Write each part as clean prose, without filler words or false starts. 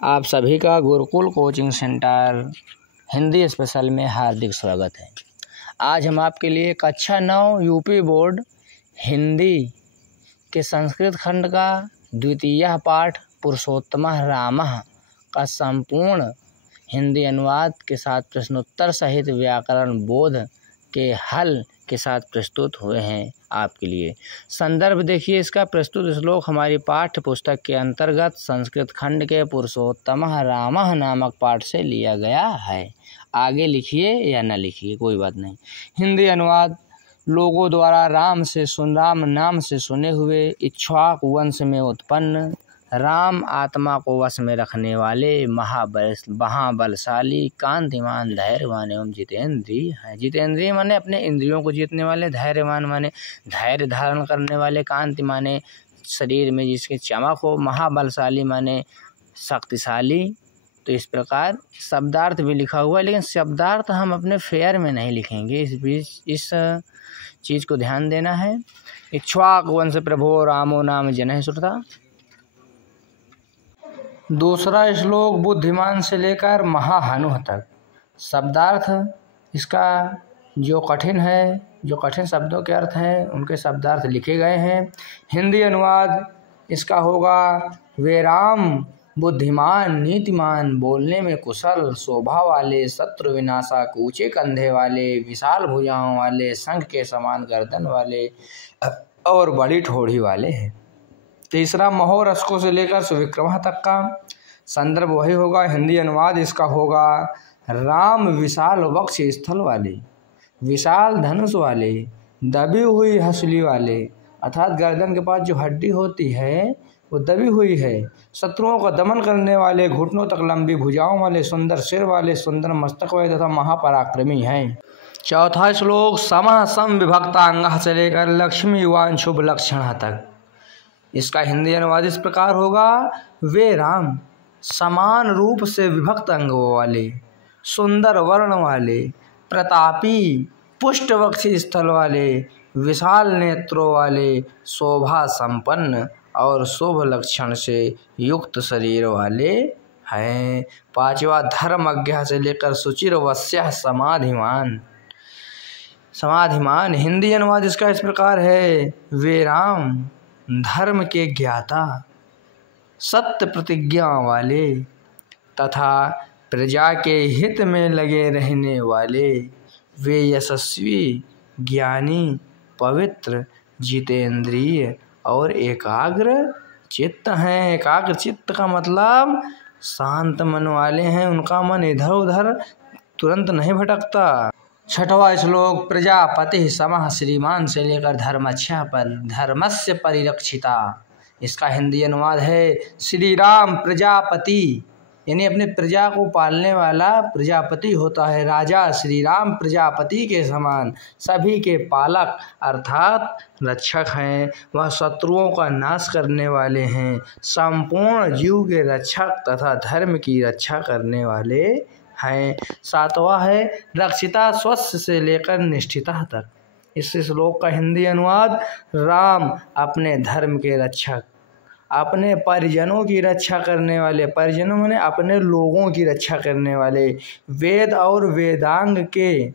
आप सभी का Gurukul coaching centre Hindi special में हार्दिक स्वागत है। आज हम आपके लिए कक्षा 9 यूपी बोर्ड हिंदी के संस्कृत खंड का द्वितीय पाठ पुरुषोत्तमः रामः का संपूर्ण हिंदी अनुवाद के साथ प्रश्नोत्तर सहित व्याकरण बोध के हल के साथ प्रस्तुत हुए हैं आपके लिए। संदर्भ देखिए, इसका प्रस्तुत श्लोक हमारी पाठ्य पुस्तक के अंतर्गत संस्कृत खंड के पुरुषोत्तमः रामः नामक पाठ से लिया गया है। आगे लिखिए या न लिखिए कोई बात नहीं। हिंदी अनुवाद लोगों द्वारा राम नाम से सुने हुए इक्ष्वाकु वंश में उत्पन्न राम आत्मा को वश में रखने वाले महाबलशाली कांतिमान धैर्यवान एवं जितेंद्रिय हैं। जितेंद्रिय माने अपने इंद्रियों को जीतने वाले, धैर्यवान माने धैर्य धारण करने वाले, कांति माने शरीर में जिसके चमक हो, महाबलशाली माने शक्तिशाली। तो इस प्रकार शब्दार्थ भी लिखा हुआ है, लेकिन शब्दार्थ हम अपने फेयर में नहीं लिखेंगे। इस चीज़ को ध्यान देना है। इक्ष्वाकु वंश प्रभो रामो नाम जनः श्रुता। दूसरा श्लोक बुद्धिमान से लेकर महाहनुः तक। शब्दार्थ इसका जो कठिन शब्दों के अर्थ हैं उनके शब्दार्थ लिखे गए हैं। हिंदी अनुवाद इसका होगा वे राम बुद्धिमान नीतिमान, बोलने में कुशल, शोभा वाले, शत्रु विनाशक, ऊंचे कंधे वाले, विशाल भुजाओं वाले, शंख के समान गर्दन वाले और बड़ी ठोड़ी वाले हैं। तीसरा महोरस्कों से लेकर सुविक्रम तक का संदर्भ वही होगा। हिंदी अनुवाद इसका होगा राम विशाल वक्ष स्थल वाले, विशाल धनुष वाले, दबी हुई हंसली वाले, अर्थात गर्दन के पास जो हड्डी होती है वो दबी हुई है, शत्रुओं का दमन करने वाले, घुटनों तक लंबी भुजाओं वाले, सुंदर सिर वाले, सुंदर मस्तक वाले तथा महापराक्रमी हैं। चौथा श्लोक समः सम विभक्तांगः से लेकर लक्ष्मी युवान शुभ लक्षण तक। इसका हिंदी अनुवाद इस प्रकार होगा वे राम समान रूप से विभक्त अंगों वाले, सुंदर वर्ण वाले, प्रतापी, पुष्ट वक्षी स्थल वाले, विशाल नेत्रों वाले, शोभा संपन्न और शुभ लक्षण से युक्त शरीर वाले हैं। पांचवा धर्मज्ञ से लेकर सुचिर वस्यः समाधिमान। हिंदी अनुवाद इसका इस प्रकार है वे राम धर्म के ज्ञाता, सत्य प्रतिज्ञा वाले तथा प्रजा के हित में लगे रहने वाले, वे यशस्वी, ज्ञानी, पवित्र, जितेंद्रिय और एकाग्र चित्त हैं। एकाग्र चित्त का मतलब शांत मन वाले हैं, उनका मन इधर उधर तुरंत नहीं भटकता। छठवां श्लोक प्रजापति समः श्रीमान से लेकर धर्मस्य परिरक्षिता। इसका हिंदी अनुवाद है श्री राम प्रजापति, यानी अपने प्रजा को पालने वाला प्रजापति होता है। राजा श्री राम प्रजापति के समान सभी के पालक अर्थात रक्षक हैं। वह शत्रुओं का नाश करने वाले हैं, संपूर्ण जीव के रक्षक तथा धर्म की रक्षा करने वाले हैं। सातवां है रक्षिता स्वस्य से लेकर निष्ठिता तक। इस श्लोक का हिंदी अनुवाद राम अपने धर्म के रक्षक, अपने परिजनों की रक्षा करने वाले, परिजनों माने अपने लोगों की रक्षा करने वाले, वेद और वेदांग के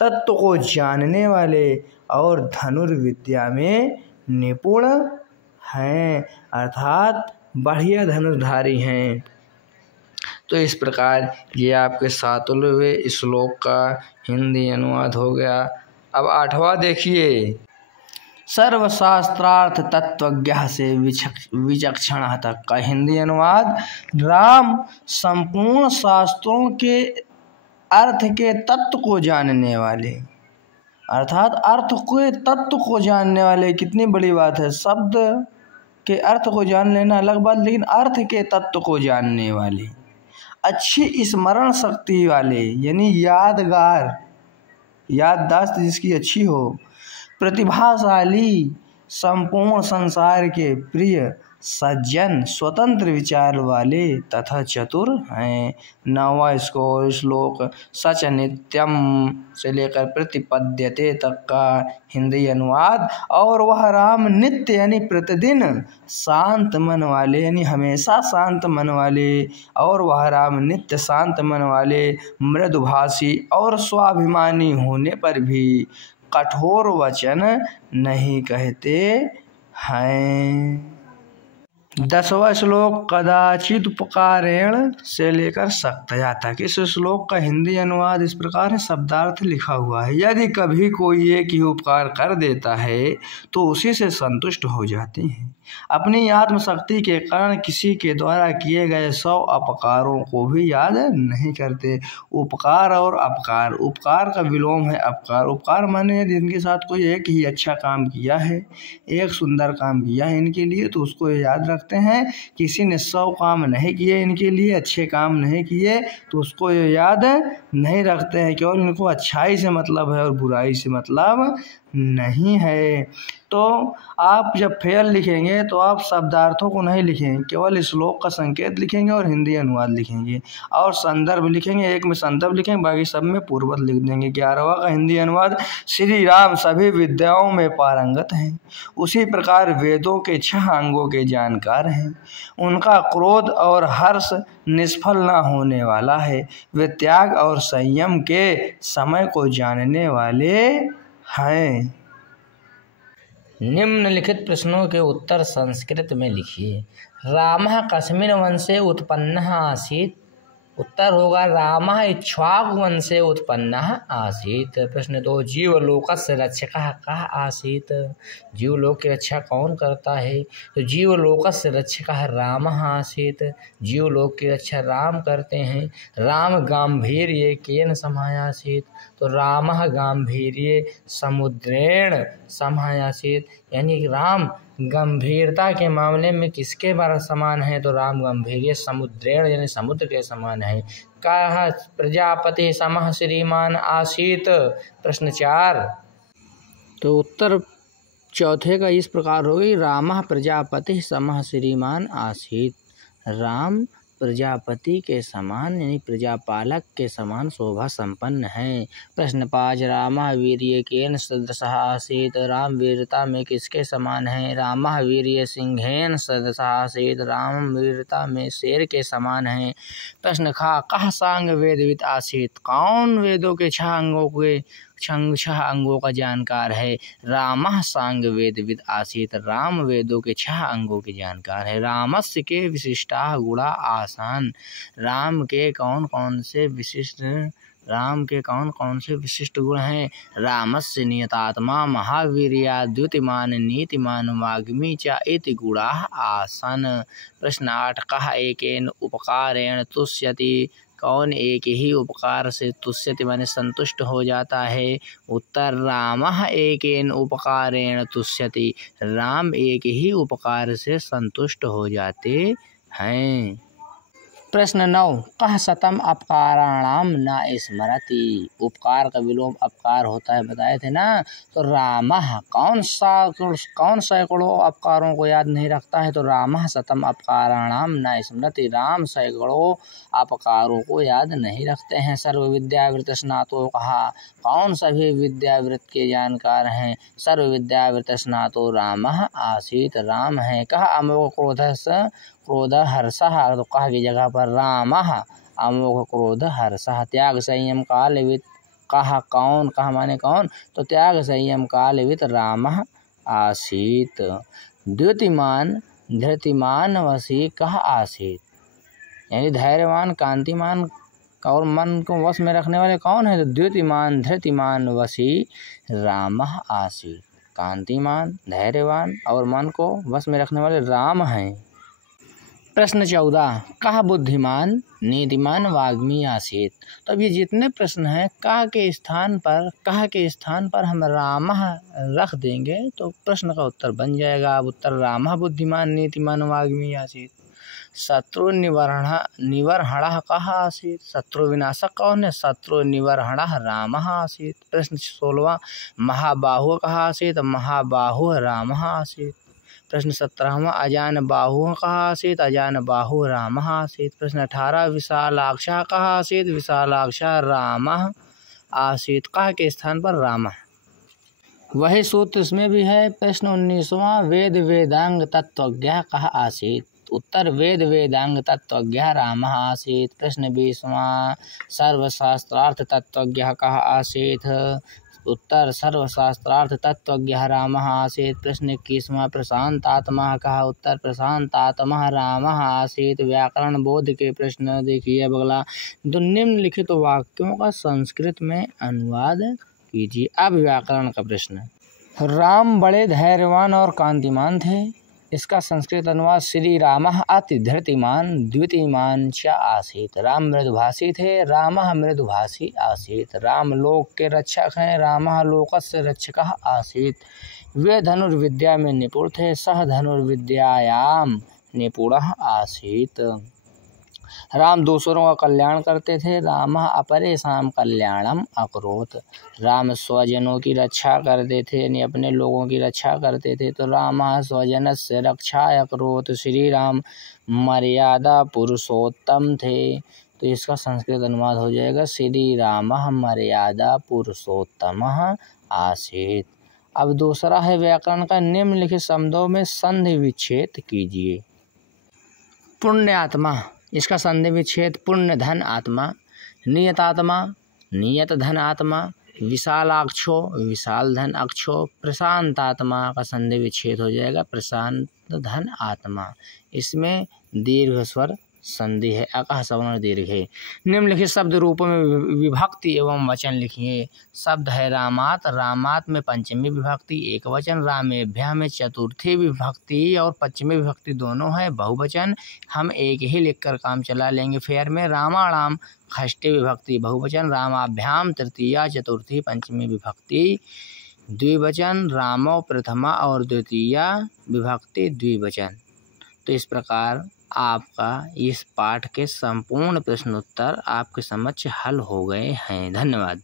तत्व को जानने वाले और धनुर्विद्या में निपुण हैं, अर्थात बढ़िया धनुर्धारी हैं। तो इस प्रकार ये आपके 7वें श्लोक का हिंदी अनुवाद हो गया। अब 8वां देखिए सर्वशास्त्रार्थ तत्वज्ञ से विचक्षण तक का हिंदी अनुवाद राम संपूर्ण शास्त्रों के अर्थ के तत्व को जानने वाले, अर्थात अर्थ के तत्व को जानने वाले। कितनी बड़ी बात है, शब्द के अर्थ को जान लेना अलग बात, लेकिन अर्थ के तत्व को जानने वाले, अच्छी स्मरण शक्ति वाले, यानी याददाश्त जिसकी अच्छी हो, प्रतिभाशाली, संपूर्ण संसार के प्रिय सज्जन, स्वतंत्र विचार वाले तथा चतुर हैं। 9वां श्लोक सच नित्यम से लेकर प्रतिपद्यते तक का हिंदी अनुवाद। और वह राम नित्य यानी प्रतिदिन, शांत मन वाले यानी हमेशा शांत मन वाले, और वह राम नित्य शांत मन वाले, मृदुभाषी और स्वाभिमानी होने पर भी कठोर वचन नहीं कहते हैं। 10वां श्लोक कदाचित उपकारेण से लेकर शक्तया तक। इस श्लोक का हिंदी अनुवाद इस प्रकार है, शब्दार्थ लिखा हुआ है। यदि कभी कोई एक ही उपकार कर देता है तो उसी से संतुष्ट हो जाते हैं। अपनी आत्मशक्ति के कारण किसी के द्वारा किए गए 100 अपकारों को भी याद नहीं करते। उपकार और अपकार, उपकार का विलोम है अपकार। उपकार माने जिनके साथ कोई एक ही अच्छा काम किया है, एक सुंदर काम किया है इनके लिए, तो उसको याद रखते हैं। किसी ने 100 काम नहीं किए इनके लिए, अच्छे काम नहीं किए, तो उसको याद नहीं रखते हैं। केवल इनको अच्छाई से मतलब है और बुराई से मतलब नहीं है। तो आप जब फेल लिखेंगे तो आप शब्दार्थों को नहीं लिखेंगे, केवल श्लोक का संकेत लिखेंगे और हिंदी अनुवाद लिखेंगे और संदर्भ लिखेंगे। एक में संदर्भ लिखेंगे, बाकी सब में पूर्वत लिख देंगे। 11वां का हिंदी अनुवाद श्री राम सभी विद्याओं में पारंगत हैं, उसी प्रकार वेदों के 6 अंगों के जानकार हैं। उनका क्रोध और हर्ष निष्फल न होने वाला है। वे त्याग और संयम के समय को जानने वाले हैं। निम्नलिखित प्रश्नों के उत्तर संस्कृत में लिखिए। रामः कस्मिन् वंशे उत्पन्नः आसीत्? उत्तर होगा रामः इक्ष्वाकु वंशे उत्पन्नः आसीत्। प्रश्न 2 जीवलोकस्य रक्षकः कः आसीत्? जीवलोक की रक्षा कौन करता है? तो जीवलोकस्य रक्षकः रामः आसीत्। जीवलोक की रक्षा राम करते हैं। राम गांभीर्ये केन समायासीत्? तो रामः गांभीर्ये समुद्रेण समायासीत्, यानी राम गंभीरता के मामले में किसके बारे समान है? तो राम गंभीर्य समुद्रेण यानी समुद्र के समान है। कः प्रजापति समः श्रीमान आसीत्? प्रश्न 4। तो उत्तर चौथे का इस प्रकार होगी, रामः प्रजापति समः श्रीमान आसीत्। राम प्रजापति के समान यानी प्रजापालक के समान शोभा संपन्न है। प्रश्न 5 रामः वीर्ये केन सदृशः आसीत्? राम वीरता में किसके समान है? रामः वीर्ये सिंहेन सदृशः आसीत्। राम वीरता में शेर के समान है। प्रश्न खा कः सांग वेदविद आसीत्? कौन वेदों के 6 अंगों का जानकार है? रामः सांग वेदविद आसीत्। राम वेदों के 6 अंगों के जानकार है। रामस्य के विशिष्टाः गुणा आसान? राम के कौन कौन से विशिष्ट गुण हैं? रामस्य नियतात्मा महावीर्या द्युतिमान नीतिमान वाग्मी च इति गुणाः आसन। प्रश्न 8 कः एकेन उपकारेण तुष्यति? कौन एक ही उपकार से तुष्यति माने संतुष्ट हो जाता है? उत्तर रामः एकेन उपकारेण तुष्यति। राम एक ही उपकार से संतुष्ट हो जाते हैं। प्रश्न 9 कः शतम अपकाराणाम न स्मरति? उपकार का विलोम अपकार होता है, बताए थे ना। तो रामः कौन सैकड़ों अपकारों को याद नहीं रखता है? तो रामः शतम अपकाराणाम न स्मरति। राम सैकड़ों अपकारों को याद नहीं रखते हैं। सर्व विद्यावृत स्नातो कहा? कौन सभी विद्यावृत के जानकार हैं? सर्व विद्यावृत स्नातो रामः आसीत्। राम है। कः अमोघ क्रोध हर्षः? तो कः की जगह पर रामः अमोघ क्रोध हर्षः। त्याग संयम कालवित कः? कौन? कः माने कौन? तो त्याग संयम कालवित रामः आसीत्। द्युतिमान धृतिमान वशी कः आसीत्? यानी धैर्यवान कांतिमान और मन को वश में रखने वाले कौन है? तो द्युतिमान धृतिमान वशी रामः आसीत्। कांतिमान, धैर्यवान और मन को वश में रखने वाले राम हैं। प्रश्न 14 कः बुद्धिमान नीतिमान वाग्मी आसीत्? तो अब ये जितने प्रश्न हैं कः के स्थान पर हम रामः रख देंगे तो प्रश्न का उत्तर बन जाएगा। अब उत्तर रामः बुद्धिमान नीतिमान वाग्मी आसीत्। शत्रु निवर्हणः कः आसीत्? शत्रु विनाशक कौन है? शत्रु निवर्हणः रामः आसीत्। प्रश्न 16 महाबाहुः कः आसीत्? महाबाहुः रामः आसीत्। प्रश्न 17वां अजान बाहु कः आसीत्? अजान बाहु रामः आसीत्। प्रश्न 18 विशालाक्षः कः आसीत्? विशालाक्षः रामः आसीत्। कः के स्थान पर रामः। वही सूत्र इसमें भी है। प्रश्न 19वां वेद वेदांग तत्वज्ञः कः आसीत्? उत्तर वेद वेदांग तत्वज्ञः रामः आसीत्। प्रश्न 20वां सर्वशास्त्रार्थ तत्वज्ञः कः आसीत्? उत्तर सर्वशास्त्रार्थ तत्वज्ञः रामः आसीत्। प्रश्न 21वां प्रशांतात्मा कः? उत्तर प्रशांतात्मा रामः आसीत्। व्याकरण बोध के प्रश्न देखिए अगला। तो निम्नलिखित वाक्यों का संस्कृत में अनुवाद कीजिए। अब व्याकरण का प्रश्न। राम बड़े धैर्यवान और कांतिमान थे। इसका संस्कृत अनुवाद श्री रामः अति धृतिमान द्वितीयमान च आसीत्। राम मृदुभाषी थे। रामः मृदुभाषी आसीत्। राम लोक के रक्षक हैं। रामः लोकस्य रक्षकः आसीत्। वे धनुर्विद्या में निपुण थे। सह धनुर्विद्यायाम निपुणः आसीत्। राम दूसरों का कल्याण करते थे। रामः अपरेषां कल्याणम अकरोत्। राम स्वजनों की रक्षा करते थे, यानी अपने लोगों की रक्षा करते थे। तो रामः स्वजनस्य रक्षाय अकरोत्। श्री राम मर्यादा पुरुषोत्तम थे। तो इसका संस्कृत अनुवाद हो जाएगा श्री रामः मर्यादा पुरुषोत्तमः आसीत्। अब दूसरा है व्याकरण का। निम्नलिखित शब्दों में संधि विच्छेद कीजिए। पुण्यात्मा, इसका संधि विच्छेद पुण्य धन आत्मा। नियतात्मा नियत धन आत्मा। विशालाक्षो विशाल धन अक्षो। प्रशांतात्मा का संधि विच्छेद हो जाएगा प्रशांत धन आत्मा। इसमें दीर्घ स्वर संधि है, अकः सवर्ण दीर्घ है। निम्नलिखित शब्द रूपों में विभक्ति एवं वचन लिखिए। शब्द है रामात। रामात में पंचमी विभक्ति एक वचन। रामेभ्यः में चतुर्थी विभक्ति और पंचमी विभक्ति दोनों है बहुवचन। हम एक ही लिखकर काम चला लेंगे फेयर में। रामाणाम षष्ठी विभक्ति बहुवचन। रामाभ्याम तृतीया चतुर्थी पंचमी विभक्ति द्विवचन। रामो प्रथमा और द्वितीया विभक्ति द्विवचन। तो इस प्रकार आपका इस पाठ के संपूर्ण प्रश्नोत्तर आपके समक्ष हल हो गए हैं। धन्यवाद।